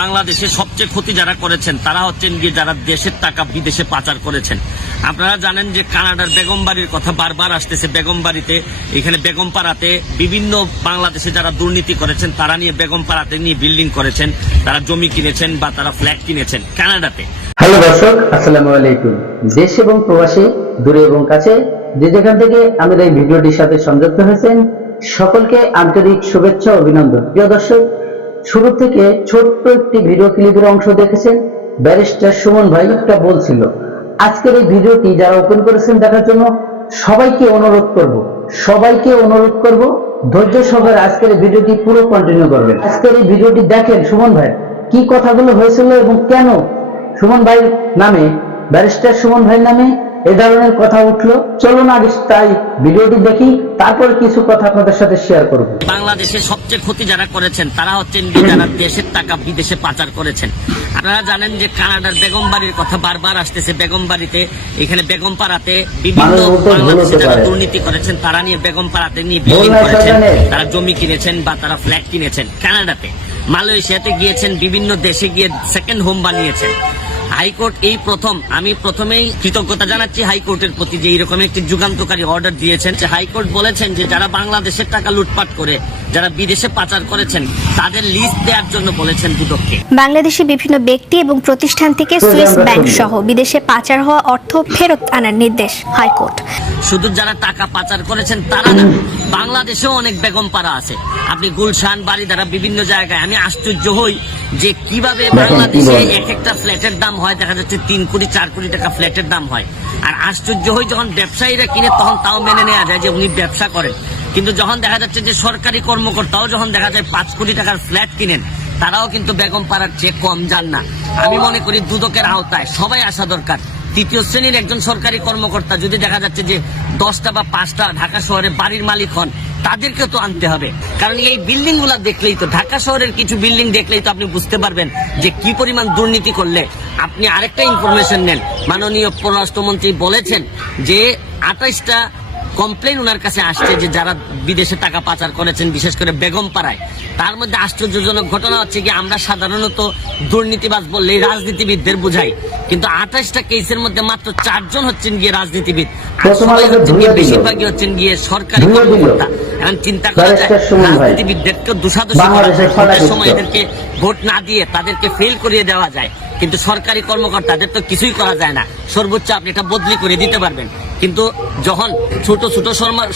বাংলাদেশে সবচেয়ে ক্ষতি যারা করেছেন, তারা হচ্ছেন গিয়ে যারা দেশের টাকা বিদেশে পাচার করেছেন। আপনারা জানেন যে কানাডার বেগমবাড়ির কথা বারবার আসতেছে। বেগমবাড়িতে, এখানে বেগমপাড়াতে বিভিন্ন বাংলাদেশে যারা দুর্নীতি করেছেন, তারা নিয়ে বেগমপাড়াতে নিয়ে বিল্ডিং করেছেন, তারা জমি কিনেছেন বা তারা ফ্ল্যাট কিনেছেন কানাডাতে। হ্যালো দর্শক, আসসালামু আলাইকুম। দেশ এবং প্রবাসী দূরে এবং কাছে, যে যেখান থেকে আমাদের এই ভিডিওটির সাথে সংযুক্ত হয়েছেন, সকলকে আন্তরিক শুভেচ্ছা অভিনন্দন। প্রিয় দর্শক শুরু থেকে ছোট্ট একটি ভিডিও ক্লিপের অংশ দেখেছেন ব্যারিস্টার সুমন ভাই। একটা বলছিল, আজকের এই ভিডিওটি যারা ওপেন করেছেন দেখার জন্য সবাইকে অনুরোধ করব, সবাইকে অনুরোধ করব, ধৈর্য সহকারে আজকের এই ভিডিওটি পুরো কন্টিনিউ করবেন। আজকের এই ভিডিওটি দেখেন সুমন ভাই, কি কথাগুলো হয়েছিল এবং কেন সুমন ভাই নামে ব্যারিস্টার সুমন ভাইয়ের নামে এ ধরনের কথা উঠল। চলুন আগে তাই ভিডিওটি দেখি তারপর কিছু কথা আপনাদের সাথে শেয়ার করব। বাংলাদেশে সবচেয়ে ক্ষতি যারা করেছেন তারা হচ্ছেন যারা দেশের টাকা বিদেশে পাচার করেছেন। আপনারা জানেন যে কানাডার বেগমবাড়ির কথা বারবার আসতেছে। বেগমবাড়িতে এখানে বেগমপাড়াতে বিভিন্ন মানুষ বলতে ভুল বাংলাদেশে যারা দুর্নীতি করেছেন তারা নিয়ে বেগম পাড়াতে নিয়ে বিল্ডিং করেছেন তারা জমি কিনেছেন বা তারা ফ্ল্যাট কিনেছেন কানাডাতে। মালয়েশিয়াতে গিয়েছেন বিভিন্ন দেশে গিয়ে সেকেন্ড হোম বানিয়েছেন। হাইকোর্ট এই প্রথম আমি প্রথমেই কৃতজ্ঞতা জানাচ্ছি হাইকোর্টের প্রতি যে এইরকম একটি যুগান্তকারী অর্ডার দিয়েছেন। যে হাইকোর্ট বলেছেন যে যারা বাংলাদেশের টাকা লুটপাট করে যারা বিদেশে পাচার করেছেন তাদের লিস্ট দেওয়ার জন্য বলেছেন দুদককে। বাংলাদেশে বিভিন্ন ব্যক্তি এবং প্রতিষ্ঠান থেকে সুইস ব্যাংক সহ বিদেশে পাচার হওয়া অর্থ ফেরত আনার নির্দেশ হাইকোর্ট। শুধু যারা টাকা পাচার করেছেন তারা না বাংলাদেশেও অনেক বেগম পাড়া আছে। আপনি গুলশান বাড়ি দ্বারা বিভিন্ন জায়গায় আমি আশ্চর্য হই যে কীভাবে বাংলাদেশে এক একটা ফ্ল্যাটের দাম হয় দেখা যাচ্ছে তিন কোটি চার কোটি টাকা ফ্ল্যাটের দাম হয়। আর আশ্চর্য হই যখন ব্যবসায়ীরা কিনে তখন তাও মেনে নেওয়া যায় যে উনি ব্যবসা করেন। কিন্তু যখন দেখা যাচ্ছে যে সরকারি কর্মকর্তাও যখন দেখা যায় পাঁচ কোটি টাকার ফ্ল্যাট কিনেন তারাও কিন্তু বেগম পাড়ার চেয়ে কম যান না। আমি মনে করি দুদকের আওতায় সবাই আসা দরকার। তৃতীয় শ্রেণির একজন সরকারি কর্মকর্তা, যদি দেখা যাচ্ছে যে দশটা বা পাঁচটা ঢাকা শহরে বাড়ির মালিক হন তাদেরকে তো আনতে হবে। কারণ এই বিল্ডিংগুলা দেখলেই তো, ঢাকা শহরের কিছু বিল্ডিং দেখলেই তো আপনি বুঝতে পারবেন যে কি পরিমাণ দুর্নীতি করলে। আপনি আরেকটা ইনফরমেশন নেন। মাননীয় পররাষ্ট্রমন্ত্রী বলেছেন যে আঠাইশটা কমপ্লেন ওনার কাছে আসছে যে যারা বিদেশে টাকা পাচার করেছেন বিশেষ করে বেগম পাড়ায় তার মধ্যে আশ্চর্যজনক ঘটনা হচ্ছে কি আমরা সাধারণত দুর্নীতিবাজ বললেই রাজনীতিবিদদের বুঝাই কিন্তু আঠাশটা কেসের মধ্যে মাত্র চারজন হচ্ছেন গিয়ে রাজনীতিবিদ। আর সবাই হচ্ছেন গিয়ে বেশিরভাগই হচ্ছেন গিয়ে সরকারি কর্মকর্তা। এখন চিন্তা করা যায়। রাজনীতিবিদদেরকে দোষাদোষী করা সময় এদেরকে ভোট না দিয়ে তাদেরকে ফেল করিয়ে দেওয়া যায়। কিন্তু সরকারি কর্মকর্তাদের তো কিছুই করা যায় না। সর্বোচ্চ আপনি এটা বদলি করে দিতে পারবেন। কিন্তু যখন ছোট ছোট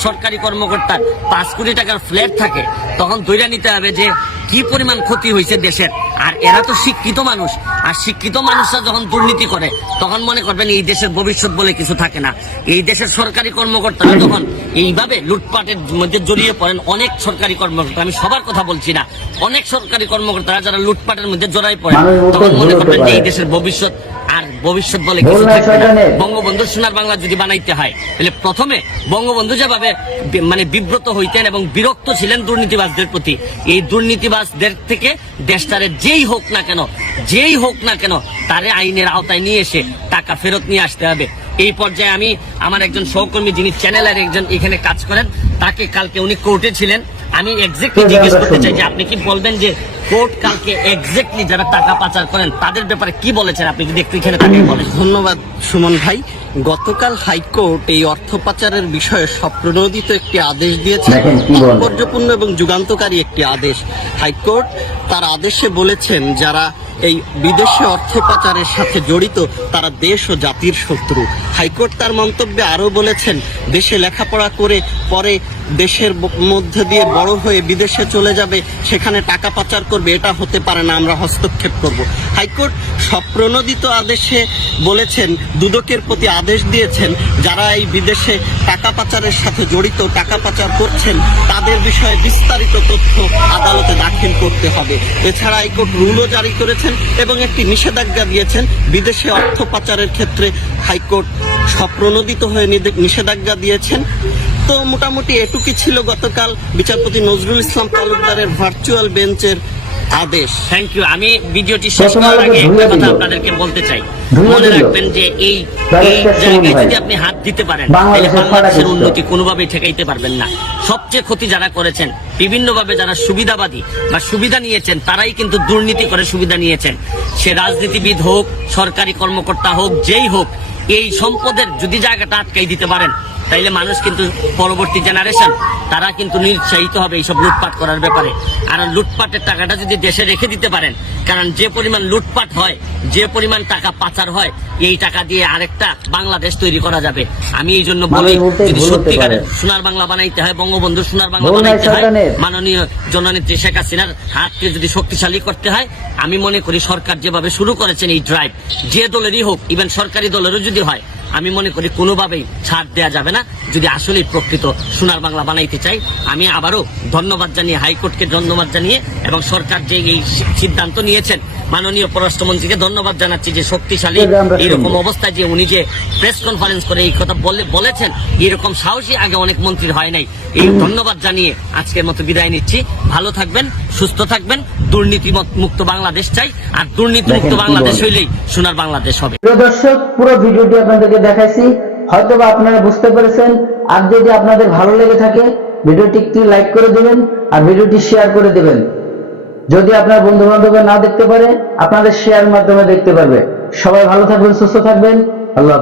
সরকারি কর্মকর্তার পাঁচ কোটি টাকার ফ্ল্যাট থাকে তখন ধৈর্য নিতে হবে যে কি পরিমাণ ক্ষতি হয়েছে দেশের। আর এরা তো শিক্ষিত মানুষ। আর শিক্ষিত মানুষরা যখন দুর্নীতি করে তখন মনে করবেন এই দেশের ভবিষ্যৎ বলে কিছু থাকে না। এই দেশের সরকারি কর্মকর্তারা যখন এইভাবে লুটপাটের মধ্যে জড়িয়ে পড়েন অনেক সরকারি কর্মকর্তা আমি সবার কথা বলছি না অনেক সরকারি কর্মকর্তারা যারা লুটপাটের মধ্যে জড়াই পড়েন তখন মনে করবেন যে এই দেশের ভবিষ্যৎ ভবিষ্যৎ বলে কিছু বঙ্গবন্ধু সোনার বাংলা যদি বানাইতে হয় তাহলে প্রথমে বঙ্গবন্ধু যেভাবে মানে বিব্রত হইতেন এবং বিরক্ত ছিলেন দুর্নীতিবাজদের প্রতি এই দুর্নীতিবাজদের থেকে দেশটারে যেই হোক না কেন যেই হোক না কেন তারে আইনের আওতায় নিয়ে এসে টাকা ফেরত নিয়ে আসতে হবে। এই পর্যায়ে আমি আমার একজন সহকর্মী যিনি চ্যানেলের একজন এখানে কাজ করেন তাকে কালকে উনি কোর্টে ছিলেন। আমি এক্স্যাক্টলি জিজ্ঞেস করতে চাই যে আপনি কি বলবেন যে কোর্ট কালকে এক্স্যাক্টলি যারা টাকা পাচার করেন তাদের ব্যাপারে কি বলেছেন? আপনি যদি একটু এখানে তাকে বলেন। ধন্যবাদ সুমন ভাই। গতকাল হাইকোর্ট এই অর্থ পাচারের বিষয়ে স্বপ্রণোদিত একটি আদেশ দিয়েছে। দেখেন তাৎপর্যপূর্ণ এবং যুগান্তকারী একটি আদেশ। হাইকোর্ট তার আদেশে বলেছেন যারা এই বিদেশে অর্থ পাচারের সাথে জড়িত তারা দেশ ও জাতির শত্রু। হাইকোর্ট তার মন্তব্যে আরও বলেছেন দেশে লেখাপড়া করে পরে দেশের মধ্যে দিয়ে বড় হয়ে বিদেশে চলে যাবে, সেখানে টাকা পাচার করবে, এটা হতে পারে না, আমরা হস্তক্ষেপ করব। হাইকোর্ট স্বপ্রণোদিত আদেশে বলেছেন, দুদকের প্রতি আদেশ দিয়েছেন, যারা এই বিদেশে টাকা পাচারের সাথে জড়িত, টাকা পাচার করছেন, তাদের বিষয়ে বিস্তারিত তথ্য আদালতে দাখিল করতে হবে। এছাড়া হাইকোর্ট রুলও জারি করেছেন এবং একটি নিষেধাজ্ঞা দিয়েছেন, বিদেশে অর্থ পাচারের ক্ষেত্রে হাইকোর্ট স্বপ্রণোদিত হয়ে নিষেধাজ্ঞা দিয়েছেন। তো মোটামুটি এটুকুই ছিল গতকাল বিচারপতি নজরুল ইসলাম তালুকদারের ভার্চুয়াল বেঞ্চের আদেশ। থ্যাংক ইউ আমি ভিডিওটি শেষ করার আগে একটা কথা আপনাদেরকে বলতে চাই। মনে রাখবেন যে এই এই জায়গায় যদি আপনি হাত দিতে পারেন তাহলে বাংলাদেশের উন্নতি কোনোভাবেই ঠেকাইতে পারবেন না। সবচেয়ে ক্ষতি যারা করেছেন বিভিন্নভাবে যারা সুবিধাবাদী বা সুবিধা নিয়েছেন তারাই কিন্তু দুর্নীতি করে সুবিধা নিয়েছেন। সে রাজনীতিবিদ হোক সরকারি কর্মকর্তা হোক যেই হোক এই সম্পদের যদি জায়গাটা আটকাই দিতে পারেন তাইলে মানুষ কিন্তু পরবর্তী জেনারেশন তারা কিন্তু নিরুৎসাহিত হবে এইসব লুটপাট করার ব্যাপারে। আর লুটপাটের টাকাটা যদি দেশে রেখে দিতে পারেন কারণ যে পরিমাণ লুটপাট হয় যে পরিমাণ টাকা পাচার হয় এই টাকা দিয়ে আরেকটা বাংলাদেশ তৈরি করা যাবে। আমি এই জন্য বলি যদি ভুল সত্যিকারের সোনার বাংলা বানাইতে হয় বঙ্গবন্ধু সোনার বাংলা বানাইতে হয় মাননীয় জননেত্রী শেখ হাসিনার হাতকে যদি শক্তিশালী করতে হয় আমি মনে করি সরকার যেভাবে শুরু করেছেন এই ড্রাইভ যে দলেরই হোক ইভেন সরকারি দলেরও যদি হয় আমি মনে করি কোনোভাবেই ছাড় দেয়া যাবে না। যদি আসলেই প্রকৃত সোনার বাংলা বানাইতে চাই, আমি আবারও ধন্যবাদ জানিয়ে, হাইকোর্টকে ধন্যবাদ জানিয়ে এবং সরকার যে এই সিদ্ধান্ত নিয়েছেন মাননীয় পররাষ্ট্রমন্ত্রীকে ধন্যবাদ জানাচ্ছি যে শক্তিশালী এরকম অবস্থায় যে উনি যে প্রেস কনফারেন্স করে এই কথা বলেছেন এরকম সাহসী আগে অনেক মন্ত্রীর হয় নাই। এই ধন্যবাদ জানিয়ে আজকের মতো বিদায় নিচ্ছি। ভালো থাকবেন সুস্থ থাকবেন দুর্নীতি মুক্ত বাংলাদেশ চাই। আর দুর্নীতি মুক্ত বাংলাদেশ হইলেই সোনার বাংলাদেশ হবে। দর্শক পুরো ভিডিওটি আপনাদেরকে দেখাইছি। হয়তো বা আপনারা বুঝতে পেরেছেন আর যদি আপনাদের ভালো লেগে থাকে ভিডিওটি একটি লাইক করে দিবেন আর ভিডিওটি শেয়ার করে দিবেন। যদি আপনার বন্ধু বান্ধবের না দেখতে পারে, আপনাদের শেয়ার মাধ্যমে দেখতে পারবে সবাই ভালো থাকবেন, সুস্থ থাকবেন আল্লাহ।